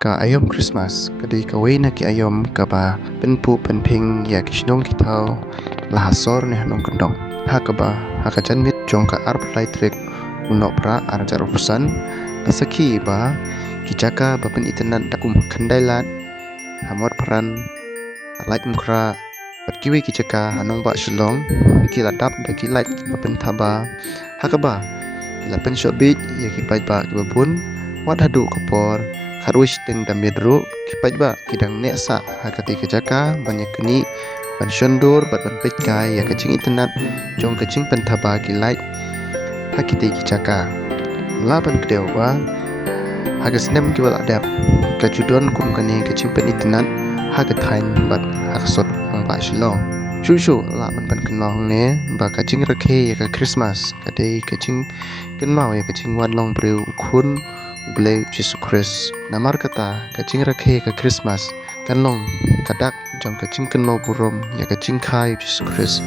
Ka ayom Christmas kadi kawai na ki ayom ka ba penpu penping ya kishnong kitau lahasor ne hanong kendong ha ka ba ha ka janmit jong ka arp laitrik unok pra arjar urusan lasaki ba kijaka bapen itenan takum Khyndailad hamot peran light mukra berkiwi kijaka hanong ba shulong ki ladap bagi light bapen thaba ha ka ba kila pen shobit ya ki Paidbah ki babun wat hadu kopor Harus Shiteng dan Paidbah Paidbah kidang neksa hakati kejaka banyak keni ban Shondur ban Paidbah ya kecing internet jong kecing pentaba kilai hakiti kejaka laban kedewa hagas nem kiwal adap kajudon kum keni kecing pen internet hagatain bat haksot ang ba shilong Shushu laban ban kenong ne ba kecing rakhe ya ka Christmas kadai kecing kenmau ya kecing wan long breu kun Blay Jesus Christ namar kata kacing rakhe ka Christmas kanlong kadak jong kacing kenlo burom ya kacing khai Jesus Christ